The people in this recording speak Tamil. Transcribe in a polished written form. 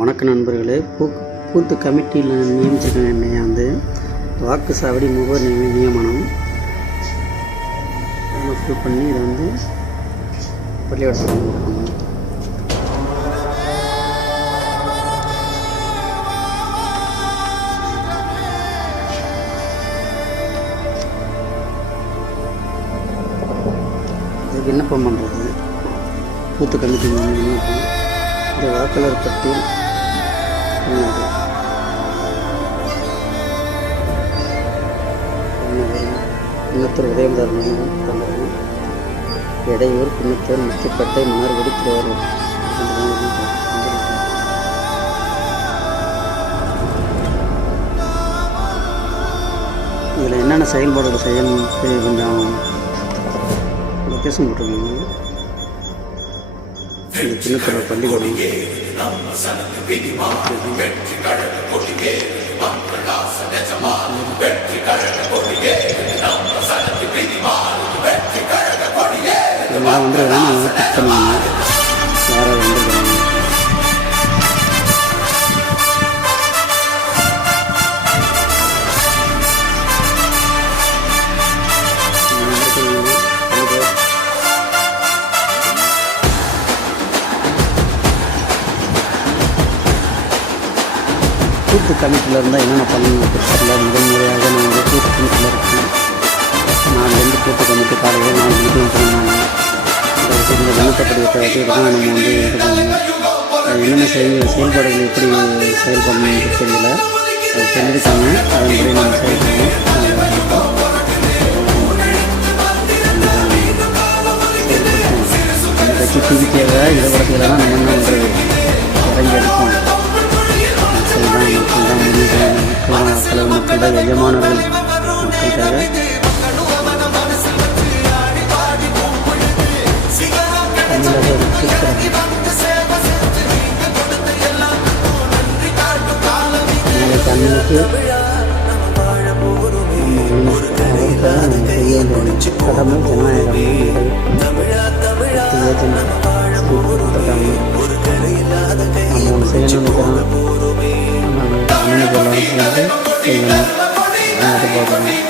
வணக்க நண்பர்களே. பூத்து கமிட்டியில் நியமிச்சிருக்காங்க. என்னையா வந்து வாக்குச்சாவடி முகவர் நியமனம் ஃபில் பண்ணி இதை வந்து பள்ளிவாசல் கொடுக்கணும். இது விண்ணப்பம் பண்ணுறது பூத்து கமிட்டி விண்ணப்பம். இந்த வாக்காளர் பட்டியல் பின்னத்தூர் உதயம்தார் தமிழகம் இடையூர் பின்னத்தூர் முத்துப்பட்டை மணர்குடி திருவாரூர். இதில் என்னென்ன செயல்பாடுகள் செய்யணும் கொஞ்சம் லொக்கேஷன் போட்டிருக்கீங்க. இந்த பின்னத்தூர் பள்ளிக்கூடம் இதெல்லாம் வந்து டிக் பண்ணுவாங்க. யாராவது வந்துருக்குறாங்க. பூத்து கமிட்டியில் இருந்தால் என்னென்ன பண்ணணும் தெரியல. முதல் முறையாக நான் வந்து பூத்து கமிட்டியில் இருக்கேன். நாலுலேருந்து பூத்து கமிட்டி காலையில் 4 மணிக்கு போனாங்க. இந்த விண்ணப்பப்படிவத்தை வச்சு தான் நம்ம வந்து இது பண்ணணும். என்னென்ன செயல்பாடுகள் எப்படி செயல்படணும்னு தெரியல. அது சொல்லியிருக்காங்க. அதன்படி நம்ம செயல்படணும். அந்த கட்சி டிவிக்காக இடவடத்தில் தான் நம்ம வந்து இறங்கி எடுப்போம். மக்கள் தான் எஜமானர்கள். மக்களுக்காக அன்னைக்கு கடமை ஜனநாயகம் நம்ம செய்யணும். அண்ணனுக்கு எல்லாரும் செய்யணும். பார்க்கணும்.